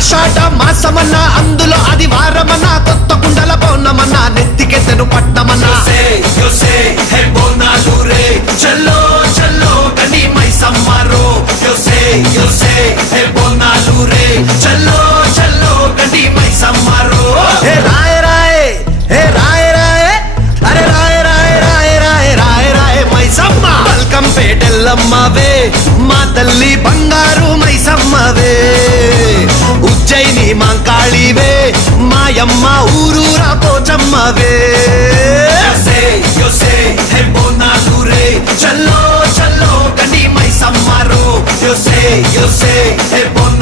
ఆషాఢ మాసమన్న అందులో అది వారమన్న కొత్త కుండల పౌర్ణమన్న నెత్తికెత్తెను పట్టమన్న చల్లో చల్లో కని మైసమ్మరో బోనాలు రే చల్లో చల్లో కని మైసమ్మరో హే రాయ రాయ హే రాయ రాయ అరే రాయ రాయ రాయ రాయ రాయ రాయ మైసమ్మ బల్కం పేటెల్లమ్మవే మా తల్లి బంగారు మైసమ్మవే ఉజ్జయిని మాంకాళివే మాయమ్మ ఊరూరా పోచమ్మవే బోనాలు రే చల్లో చల్లో కని మైసమ్మరో yo sé, hey,